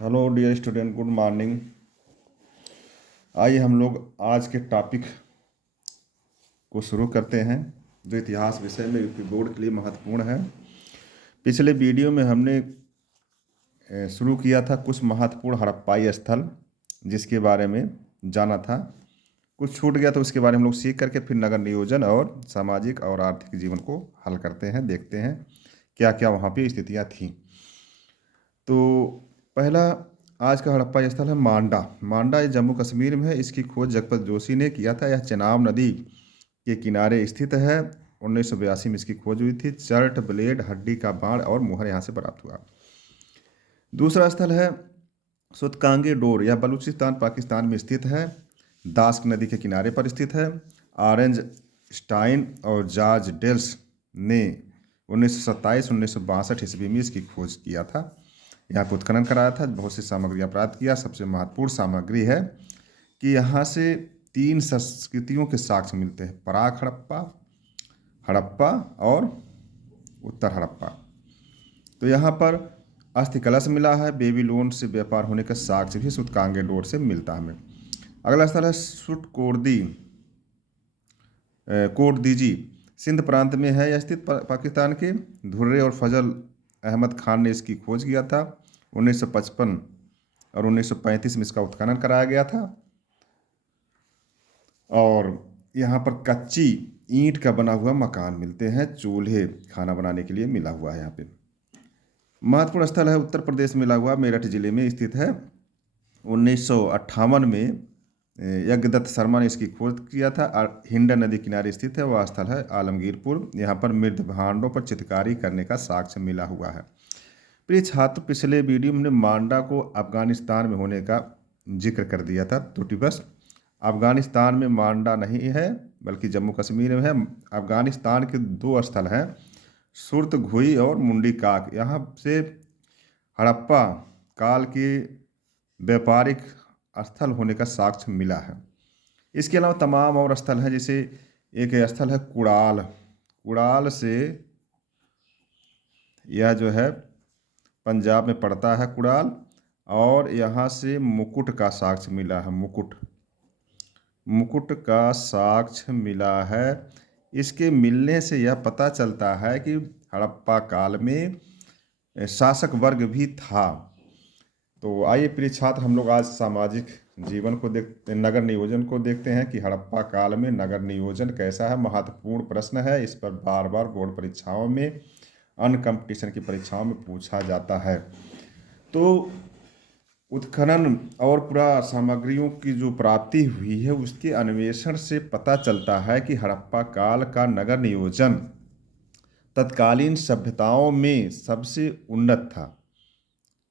Hello dear student, good morning. आइए हम लोग आज के टॉपिक को शुरू करते हैं, जो इतिहास विषय में यूपी बोर्ड के लिए महत्वपूर्ण है। पिछले वीडियो में हमने शुरू किया था कुछ महत्वपूर्ण हड़प्पाई स्थल, जिसके बारे में जाना था। कुछ छूट गया तो उसके बारे में हम लोग सीख करके फिर नगर नियोजन और सामाजिक और आर्थिक जीवन को हल करते हैं, देखते हैं क्या क्या वहाँ पे स्थितियाँ थीं। तो पहला आज का हड़प्पा स्थल है मांडा। मांडा ये जम्मू कश्मीर में है। इसकी खोज जगपत जोशी ने किया था। यह चेनाब नदी के किनारे स्थित है। 1982 में इसकी खोज हुई थी। चर्ट, ब्लेड, हड्डी का बाण और मुहर यहाँ से प्राप्त हुआ। दूसरा स्थल है सुतकांगे डोर। यह बलूचिस्तान पाकिस्तान में स्थित है। दास्क नदी के किनारे पर स्थित है। ऑरेंज स्टाइन और जॉर्ज डेल्स ने 1962 ईस्वी में इसकी खोज किया था। यहाँ पर उत्खनन कराया था, बहुत सी सामग्रियाँ प्राप्त किया। सबसे महत्वपूर्ण सामग्री है कि यहाँ से 3 संस्कृतियों के साक्ष्य मिलते हैं: पराक हड़प्पा, हड़प्पा और उत्तर हड़प्पा। तो यहाँ पर अस्थि कलश मिला है। बेबीलोन से व्यापार होने का साक्ष्य भी सुतकांगे डोर से मिलता है हमें। अगला स्थल है सुटकोर्दी कोटदीजी। सिंध प्रांत में है यह स्थित। पाकिस्तान के धुर्रे और फजल अहमद खान ने इसकी खोज किया था। 1955 और 1935 में इसका उत्खनन कराया गया था। और यहाँ पर कच्ची ईंट का बना हुआ मकान मिलते हैं। चूल्हे खाना बनाने के लिए मिला हुआ है यहाँ पे। महत्वपूर्ण स्थल है उत्तर प्रदेश में मिला हुआ, मेरठ जिले में स्थित है। 1958 में यज्ञदत्त शर्मा ने इसकी खोज किया था। हिंडा नदी किनारे स्थित है। वह स्थल है आलमगीरपुर। यहाँ पर मृद भांडों पर चित्रकारी करने का साक्ष्य मिला हुआ है। प्रिय छात्र, पिछले वीडियो में हमने मांडा को अफगानिस्तान में होने का जिक्र कर दिया था त्रुटिवश। अफगानिस्तान में मांडा नहीं है, बल्कि जम्मू कश्मीर में है। अफगानिस्तान के 2 स्थल हैं, सुरतगुई और मुंडी काक। यहाँ से हड़प्पा काल के व्यापारिक स्थल होने का साक्ष्य मिला है। इसके अलावा तमाम और स्थल हैं, जैसे एक स्थल है कुड़ाल। कुड़ाल से यह जो है पंजाब में पड़ता है कुड़ाल, और यहाँ से मुकुट का साक्ष्य मिला है। मुकुट का साक्ष्य मिला है। इसके मिलने से यह पता चलता है कि हड़प्पा काल में शासक वर्ग भी था। तो आइए प्रिय छात्र, हम लोग आज सामाजिक जीवन को देखते, नगर नियोजन को देखते हैं कि हड़प्पा काल में नगर नियोजन कैसा है। महत्वपूर्ण प्रश्न है। इस पर बार बार बोर्ड परीक्षाओं में, अन्य कंपटीशन की परीक्षाओं में पूछा जाता है। तो उत्खनन और पूरा सामग्रियों की जो प्राप्ति हुई है, उसके अन्वेषण से पता चलता है कि हड़प्पा काल का नगर नियोजन तत्कालीन सभ्यताओं में सबसे उन्नत था।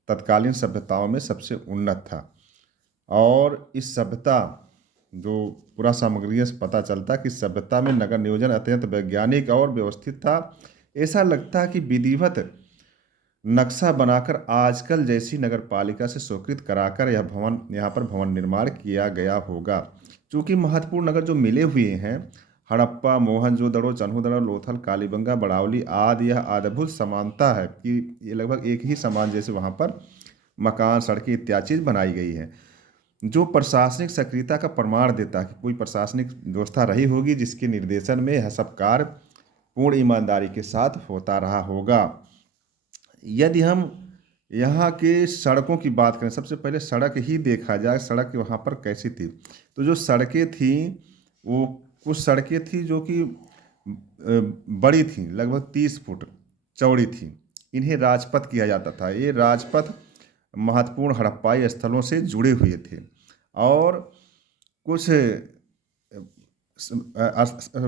तत्कालीन सभ्यताओं में सबसे उन्नत था। और इस सभ्यता, जो पूरा सामग्री से पता चलता कि सभ्यता में नगर नियोजन अत्यंत वैज्ञानिक और व्यवस्थित था। ऐसा लगता है कि विधिवत नक्शा बनाकर आजकल जैसी नगर पालिका से स्वीकृत कराकर यहाँ पर भवन निर्माण किया गया होगा। चूँकि महत्वपूर्ण नगर जो मिले हुए हैं, हड़प्पा, मोहनजोदड़ो, चन्हूदड़ो, लोथल, कालीबंगा, बड़ावली आदि, यह अद्भुत समानता है कि ये लगभग एक ही समान जैसे वहाँ पर मकान, सड़कें इत्यादि चीज़ बनाई गई है, जो प्रशासनिक सक्रियता का प्रमाण देता है कि कोई प्रशासनिक व्यवस्था रही होगी जिसके निर्देशन में यह सब कार्य पूर्ण ईमानदारी के साथ होता रहा होगा। यदि हम यहाँ के सड़कों की बात करें, सबसे पहले सड़क ही देखा जाए, सड़क वहाँ पर कैसी थी। तो जो सड़कें थीं, वो कुछ सड़कें थी जो कि बड़ी थी, लगभग 30 फुट चौड़ी थी। इन्हें राजपथ किया जाता था। ये राजपथ महत्वपूर्ण हड़प्पाई स्थलों से जुड़े हुए थे। और कुछ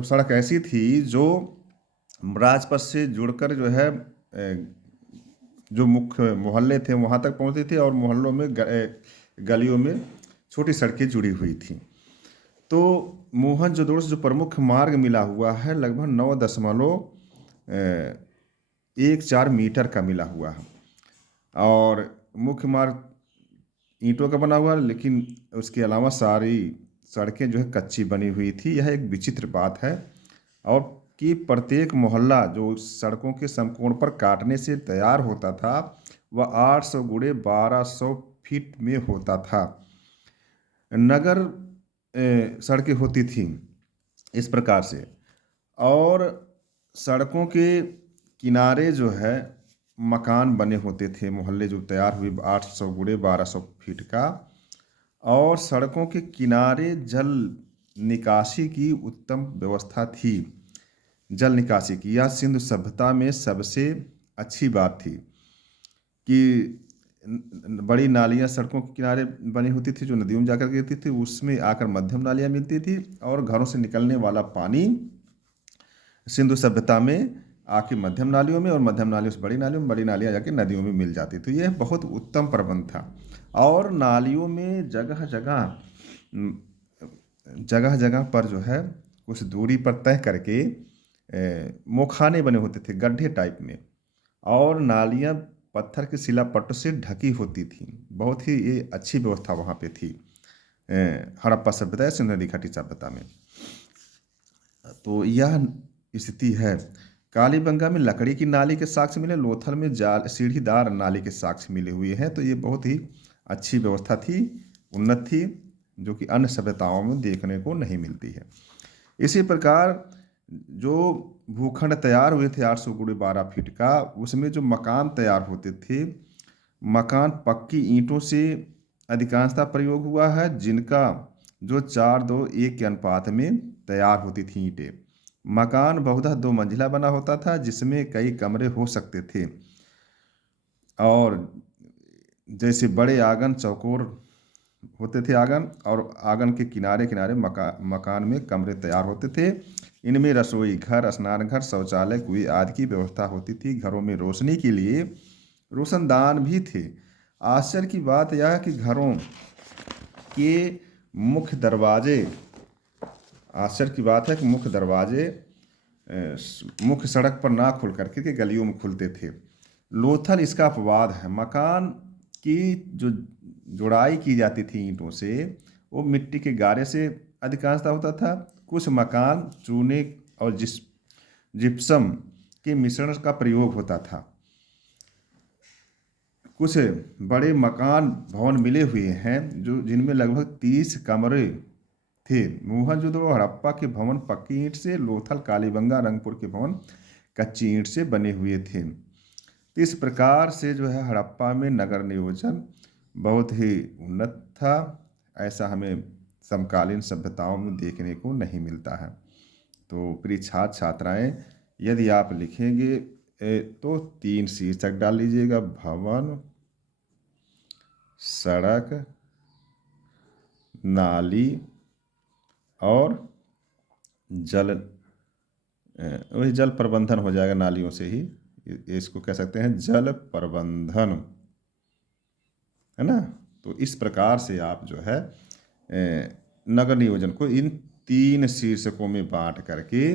सड़क ऐसी थी जो राजपथ से जुड़कर जो है जो मुख्य मोहल्ले थे वहाँ तक पहुँचती थी, और मोहल्लों में गलियों में छोटी सड़कें जुड़ी हुई थी। तो मोहनजोदड़ो से जो प्रमुख मार्ग मिला हुआ है, लगभग 9.14 मीटर का मिला हुआ है। और मुख्य मार्ग ईंटों का बना हुआ, लेकिन उसके अलावा सारी सड़कें जो है कच्ची बनी हुई थी। यह एक विचित्र बात है। और कि प्रत्येक मोहल्ला जो सड़कों के समकोण पर काटने से तैयार होता था, वह 800 गुणे 1200 फीट में होता था। नगर सड़कें होती थीं इस प्रकार से, और सड़कों के किनारे जो है मकान बने होते थे, मोहल्ले जो तैयार हुए 800 गुणे 1200 फीट का। और सड़कों के किनारे जल निकासी की उत्तम व्यवस्था थी। जल निकासी की यह सिंधु सभ्यता में सबसे अच्छी बात थी कि बड़ी नालियाँ सड़कों के किनारे बनी होती थी जो नदियों में जाकर गिरती थी, उसमें आकर मध्यम नालियाँ मिलती थी, और घरों से निकलने वाला पानी सिंधु सभ्यता में आके मध्यम नालियों में, और मध्यम नालियों से बड़ी नालियों में, बड़ी नालियाँ जाके नदियों में मिल जाती। तो यह बहुत उत्तम प्रबंध था। और नालियों में जगह जगह जगह जगह पर जो है कुछ दूरी पर तय करके मोखाने बने होते थे, गड्ढे टाइप में, और नालियाँ पत्थर के शिलापट्टों से ढकी होती थी। बहुत ही ये अच्छी व्यवस्था वहाँ पे थी हड़प्पा सभ्यता या सिंधु नदी घाटी सभ्यता में। तो यह स्थिति है। कालीबंगा में लकड़ी की नाली के साक्ष्य मिले, लोथल में जाल सीढ़ीदार नाली के साक्ष्य मिले हुए हैं। तो ये बहुत ही अच्छी व्यवस्था थी, उन्नत थी, जो कि अन्य सभ्यताओं में देखने को नहीं मिलती है। इसी प्रकार जो भूखंड तैयार हुए थे 800 गुणे 12 फीट का, उसमें जो मकान तैयार होते थे, मकान पक्की ईंटों से अधिकांशतः प्रयोग हुआ है, जिनका जो 4-2-1 के अनुपात में तैयार होती थी ईंटें। मकान बहुतः 2 मंजिला बना होता था, जिसमें कई कमरे हो सकते थे, और जैसे बड़े आंगन चौकोर होते थे आंगन, और आंगन के किनारे किनारे मकान में कमरे तैयार होते थे। इनमें रसोई घर, स्नान घर, शौचालय, कुएं आदि की व्यवस्था होती थी। घरों में रोशनी के लिए रोशनदान भी थे। आश्चर्य की बात यह है कि घरों के मुख्य दरवाजे आश्चर्य की बात है कि मुख्य दरवाजे मुख्य सड़क पर ना खुल करके के गलियों में खुलते थे। लोथल इसका अपवाद है। मकान की जो जुड़ाई की जाती थी ईंटों से, वो मिट्टी के गारे से अधिकांशतः होता था। कुछ मकान चूने और जिप्सम के मिश्रण का प्रयोग होता था। कुछ बड़े मकान भवन मिले हुए हैं जो जिनमें लगभग 30 कमरे थे। मोहनजोदड़ो हड़प्पा के भवन पक्की ईंट से, लोथल कालीबंगा रंगपुर के भवन कच्ची ईंट से बने हुए थे। तो इस प्रकार से जो है हड़प्पा में नगर नियोजन बहुत ही उन्नत था। ऐसा हमें समकालीन सभ्यताओं में देखने को नहीं मिलता है। तो प्रिय छात्र छात्राएं, यदि आप लिखेंगे तो 3 शीर्षक डाल लीजिएगा: भवन, सड़क, नाली और जल। वही जल प्रबंधन हो जाएगा, नालियों से ही इसको कह सकते हैं जल प्रबंधन, है ना। तो इस प्रकार से आप जो है नगर नियोजन को इन 3 शीर्षकों में बांट करके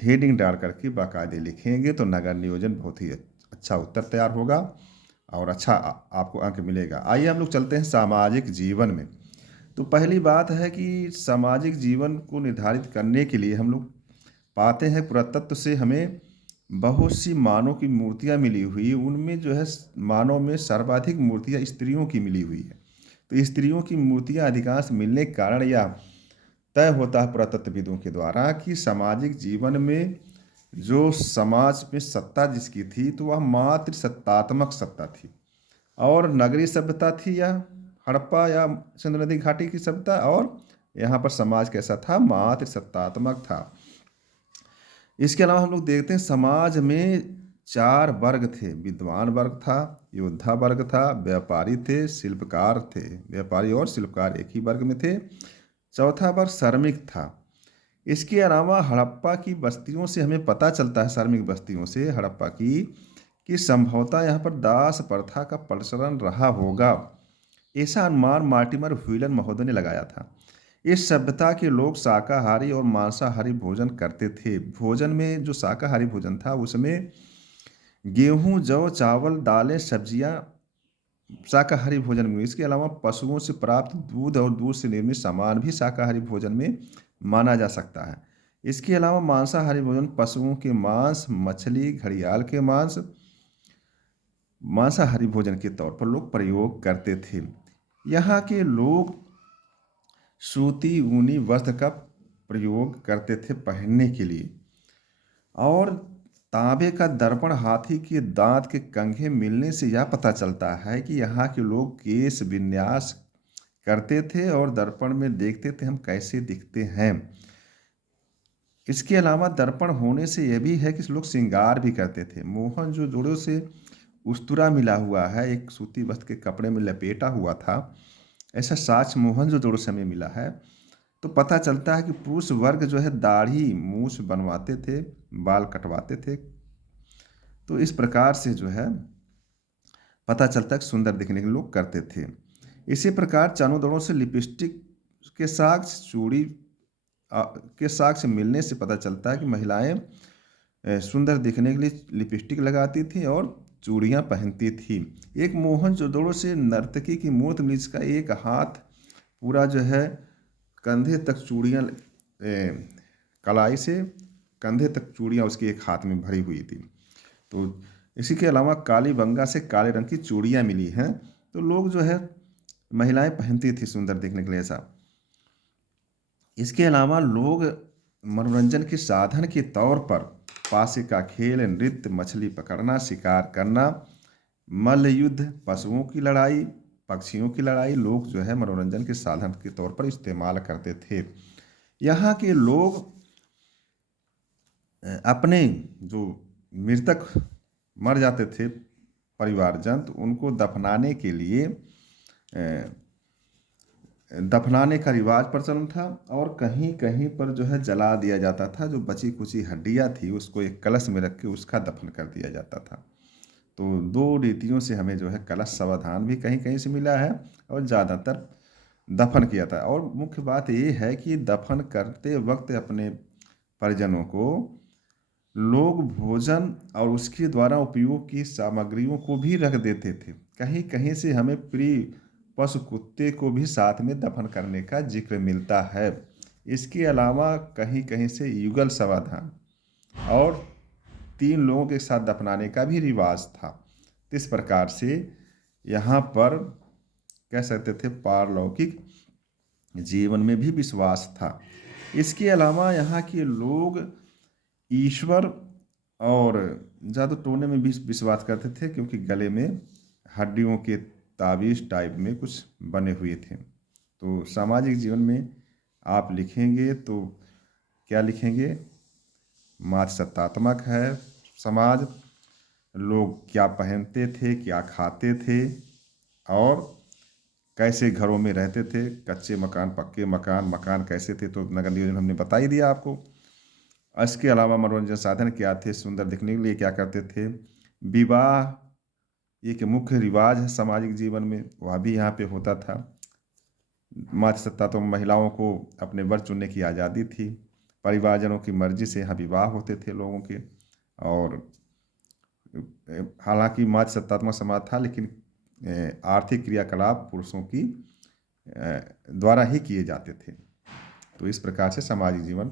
हेडिंग डाल करके बाकायदे लिखेंगे तो नगर नियोजन बहुत ही अच्छा उत्तर तैयार होगा और अच्छा आपको अंक मिलेगा। आइए हम लोग चलते हैं सामाजिक जीवन में। तो पहली बात है कि सामाजिक जीवन को निर्धारित करने के लिए हम लोग पाते हैं पुरातत्व से हमें बहुत सी मानव की मूर्तियाँ मिली हुई। उनमें जो है मानव में सर्वाधिक मूर्तियाँ स्त्रियों की मिली हुई है। तो स्त्रियों की मूर्तियाँ अधिकांश मिलने के कारण यह तय होता है पुरातत्वविदों के द्वारा कि सामाजिक जीवन में जो समाज में सत्ता जिसकी थी तो वह मात्र सत्तात्मक सत्ता थी, और नगरीय सभ्यता थी यह हड़प्पा या सिंधु नदी घाटी की सभ्यता, और यहाँ पर समाज कैसा था, मात्र सत्तात्मक था। इसके अलावा हम लोग देखते हैं समाज में 4 वर्ग थे: विद्वान वर्ग था, योद्धा वर्ग था, व्यापारी थे, शिल्पकार थे। व्यापारी और शिल्पकार एक ही वर्ग में थे। चौथा वर्ग श्रमिक था। इसके अलावा हड़प्पा की बस्तियों से हमें पता चलता है, श्रमिक बस्तियों से हड़प्पा की, कि संभवतः यहाँ पर दास प्रथा का प्रचलन रहा होगा। ऐसा अनुमान मार्टिमर व्हीलन महोदय ने लगाया था। इस सभ्यता के लोग शाकाहारी और मांसाहारी भोजन करते थे। भोजन में जो शाकाहारी भोजन था उसमें गेहूं, जौ, चावल, दालें, सब्जियां शाकाहारी भोजन में। इसके अलावा पशुओं से प्राप्त दूध और दूध से निर्मित सामान भी शाकाहारी भोजन में माना जा सकता है। इसके अलावा मांसाहारी भोजन पशुओं के मांस, मछली, घड़ियाल के मांस, मांसाहारी भोजन के तौर पर लोग प्रयोग करते थे। यहाँ के लोग सूती ऊनी वस्त्र का प्रयोग करते थे पहनने के लिए, और तांबे का दर्पण हाथी के दांत के कंघे मिलने से यह पता चलता है कि यहाँ के लोग केश विन्यास करते थे और दर्पण में देखते थे हम कैसे दिखते हैं। इसके अलावा दर्पण होने से यह भी है कि लोग श्रृंगार भी करते थे। मोहनजोदड़ो से उस्तरा मिला हुआ है, एक सूती वस्त्र के कपड़े में लपेटा हुआ था, ऐसा साक्ष्य मोहनजोदड़ो से हमें मिला है। तो पता चलता है कि पुरुष वर्ग जो है दाढ़ी मूछ बनवाते थे, बाल कटवाते थे। तो इस प्रकार से जो है पता चलता है कि सुंदर दिखने के लोग करते थे। इसी प्रकार चारों दड़ों से लिपस्टिक के साक्ष्य, चूड़ी के साक्ष्य मिलने से पता चलता है कि महिलाएं सुंदर दिखने के लिए लिपस्टिक लगाती थी और चूड़ियाँ पहनती थी। एक मोहनजोदड़ो से नर्तकी की मूर्ति मिली, जिसका एक हाथ पूरा जो है कंधे तक चूड़ियाँ, कलाई से कंधे तक चूड़ियाँ उसके एक हाथ में भरी हुई थी। तो इसी के अलावा कालीबंगा से काले रंग की चूड़ियाँ मिली हैं। तो लोग जो है महिलाएं पहनती थी सुंदर दिखने के लिए ऐसा। इसके अलावा लोग मनोरंजन के साधन के तौर पर पासे का खेल, नृत्य, मछली पकड़ना, शिकार करना, मल्ल युद्ध, पशुओं की लड़ाई, पक्षियों की लड़ाई लोग जो है मनोरंजन के साधन के तौर पर इस्तेमाल करते थे। यहाँ के लोग अपने जो मृतक मर जाते थे परिवारजन, तो उनको दफनाने के लिए दफनाने का रिवाज प्रचलन था, और कहीं कहीं पर जो है जला दिया जाता था। जो बची कुची हड्डियाँ थी उसको एक कलश में रख के उसका दफन कर दिया जाता था। तो दो रीतियों से हमें जो है कलश समाधान भी कहीं कहीं से मिला है, और ज़्यादातर दफन किया था। और मुख्य बात ये है कि दफन करते वक्त अपने परिजनों को लोग भोजन और उसके द्वारा उपयोग की सामग्रियों को भी रख देते थे। कहीं कहीं से हमें प्रिय पशु कुत्ते को भी साथ में दफन करने का जिक्र मिलता है। इसके अलावा कहीं कहीं से युगल समाधान और 3 लोगों के साथ दफनाने का भी रिवाज था। इस प्रकार से यहाँ पर कह सकते थे पारलौकिक जीवन में भी विश्वास था। इसके अलावा यहाँ के लोग ईश्वर और जादू टोने में भी विश्वास करते थे, क्योंकि गले में हड्डियों के ताबीज टाइप में कुछ बने हुए थे। तो सामाजिक जीवन में आप लिखेंगे तो क्या लिखेंगे? मातृसत्तात्मक है समाज, लोग क्या पहनते थे, क्या खाते थे, और कैसे घरों में रहते थे, कच्चे मकान, पक्के मकान, मकान कैसे थे, तो नगर नियोजन हमने बता ही दिया आपको। इसके अलावा मनोरंजन साधन क्या थे, सुंदर दिखने के लिए क्या करते थे, विवाह एक मुख्य रिवाज है सामाजिक जीवन में, वह भी यहाँ पे होता था। मातृसत्ता तो महिलाओं को अपने वर चुनने की आज़ादी थी, परिवारजनों की मर्जी से यहाँ विवाह होते थे लोगों के। और हालांकि मातृसत्तात्मक समाज था, लेकिन आर्थिक क्रियाकलाप पुरुषों की द्वारा ही किए जाते थे। तो इस प्रकार से सामाजिक जीवन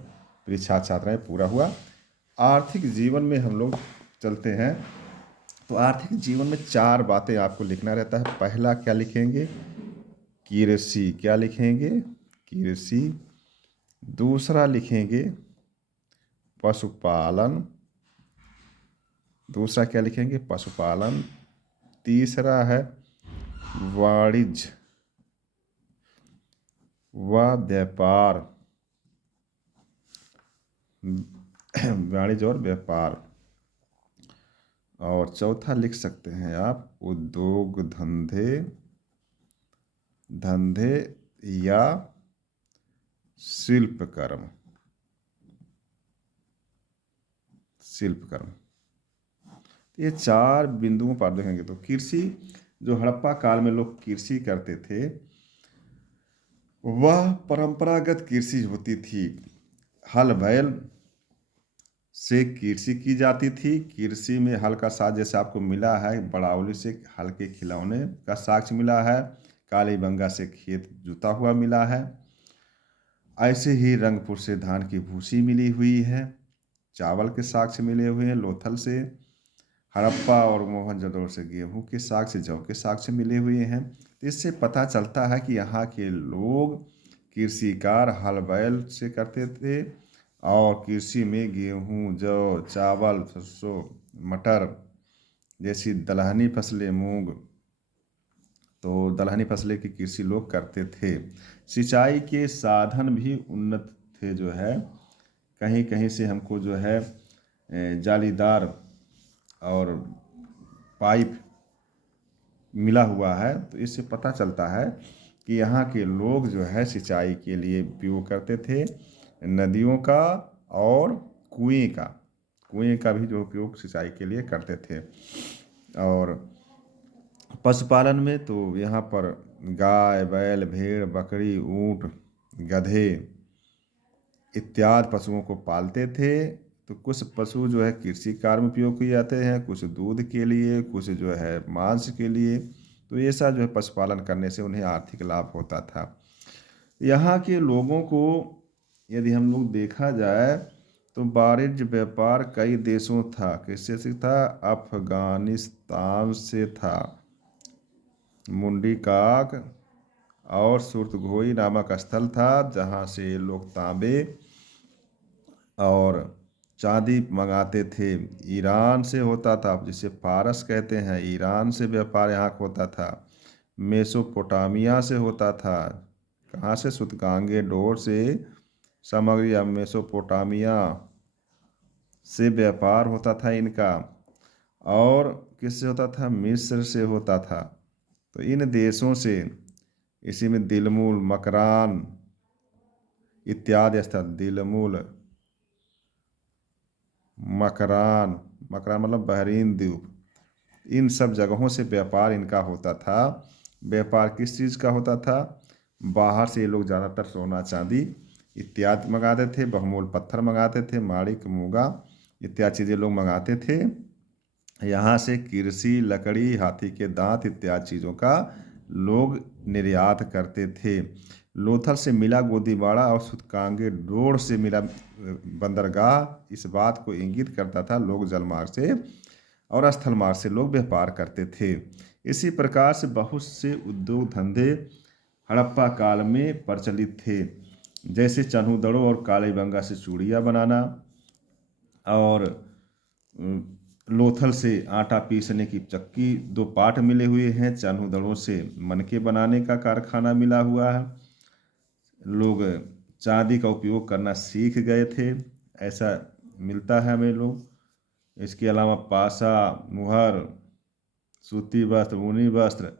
प्रिय छात्र छात्राएं पूरा हुआ। आर्थिक जीवन में हम लोग चलते हैं। तो आर्थिक जीवन में 4 बातें आपको लिखना रहता है। पहला क्या लिखेंगे? कृषि। क्या लिखेंगे? कृषि। दूसरा लिखेंगे पशुपालन। दूसरा क्या लिखेंगे? पशुपालन। तीसरा है वाणिज्य व व्यापार, वाणिज्य और व्यापार। और चौथा लिख सकते हैं आप उद्योग धंधे या शिल्प कर्म। ये 4 बिंदुओं पर देखेंगे तो कृषि, जो हड़प्पा काल में लोग कृषि करते थे, वह परंपरागत कृषि होती थी। हल बैल से कृषि की जाती थी। कृषि में हल का साथ जैसे आपको मिला है, बड़ावली से हल के खिलौने का साक्ष्य मिला है, कालीबंगा से खेत जुता हुआ मिला है, ऐसे ही रंगपुर से धान की भूसी मिली हुई है, चावल के साक्ष्य मिले हुए हैं लोथल से, हड़प्पा और मोहनजोदड़ो से गेहूं के साग से, जौ के साग से मिले हुए हैं। तो इससे पता चलता है कि यहाँ के लोग कृषि कार्य हल बैल से करते थे और कृषि में गेहूं, जौ, चावल, सरसों, मटर जैसी दलहनी फसलें, मूंग, तो दलहनी फसलें की कृषि लोग करते थे। सिंचाई के साधन भी उन्नत थे जो है। कहीं कहीं से हमको जो है जालीदार और पाइप मिला हुआ है। तो इससे पता चलता है कि यहाँ के लोग जो है सिंचाई के लिए उपयोग करते थे नदियों का और कुएं का भी जो उपयोग सिंचाई के लिए करते थे। और पशुपालन में तो यहाँ पर गाय, बैल, भेड़, बकरी, ऊँट, गधे इत्यादि पशुओं को पालते थे। तो कुछ पशु जो है कृषि कार्य में उपयोग किए जाते हैं, कुछ दूध के लिए, कुछ जो है मांस के लिए। तो ये सब जो है पशुपालन करने से उन्हें आर्थिक लाभ होता था। यहाँ के लोगों को यदि हम लोग देखा जाए तो वाणिज्य व्यापार कई देशों था। किससे से था? अफगानिस्तान से था। मुंडी काक और सुरतगोई नामक स्थल था जहाँ से लोग तांबे और चांदी मंगाते थे। ईरान से होता था, जिसे फारस कहते हैं, ईरान से व्यापार यहाँ होता था। मेसोपोटामिया से होता था। कहाँ से? सुतगांगे डोर से सामग्री या मेसोपोटामिया से व्यापार होता था इनका। और किससे होता था? मिस्र से होता था। तो इन देशों से इसी में दिलमुल, मकरान इत्यादि स्थल, दिलमुल, मकरान, मकरान मतलब बहरीन द्वीप, इन सब जगहों से व्यापार इनका होता था। व्यापार किस चीज़ का होता था? बाहर से ये लोग ज़्यादातर सोना, चांदी इत्यादि मंगाते थे, बहुमूल्य पत्थर मंगाते थे, माणिक, मूंगा इत्यादि चीज़ें लोग मंगाते थे। यहाँ से कृषि, लकड़ी, हाथी के दांत इत्यादि चीज़ों का लोग निर्यात करते थे। लोथल से मिला गोदीबाड़ा और सुतकांगे डोर से मिला बंदरगाह इस बात को इंगित करता था लोग जलमार्ग से और स्थल मार्ग से लोग व्यापार करते थे। इसी प्रकार से बहुत से उद्योग धंधे हड़प्पा काल में प्रचलित थे, जैसे चन्हूदड़ों और कालीबंगा से चूड़ियाँ बनाना और लोथल से आटा पीसने की चक्की। दो पार्ट मिले हुए हैं। चन्हूदड़ों से मनके बनाने का कारखाना मिला हुआ है। लोग चांदी का उपयोग करना सीख गए थे, ऐसा मिलता है हमें लोग। इसके अलावा पासा, मुहर, सूती वस्त्र, ऊनी वस्त्र,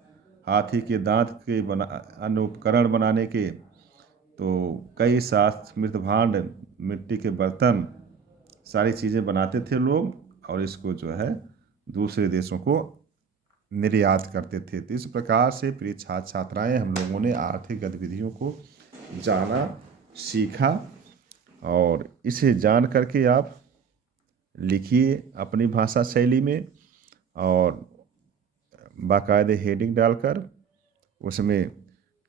हाथी के दांत के अन्य उपकरण बनाने के, तो कई शास्त्र, मृतभांड, मिट्टी के बर्तन, सारी चीज़ें बनाते थे लोग और इसको जो है दूसरे देशों को निर्यात करते थे। तो इस प्रकार से प्रिय छात्र छात्राएँ हम लोगों ने आर्थिक गतिविधियों को जाना, सीखा और इसे जान करके आप लिखिए अपनी भाषा शैली में और बाकायदे हेडिंग डालकर उसमें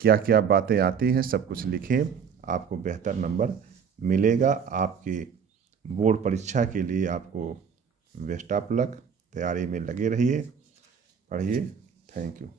क्या क्या बातें आती हैं सब कुछ लिखें। आपको बेहतर नंबर मिलेगा। आपकी बोर्ड परीक्षा के लिए आपको बेस्ट ऑफ लक। तैयारी में लगे रहिए, पढ़िए। Thank you.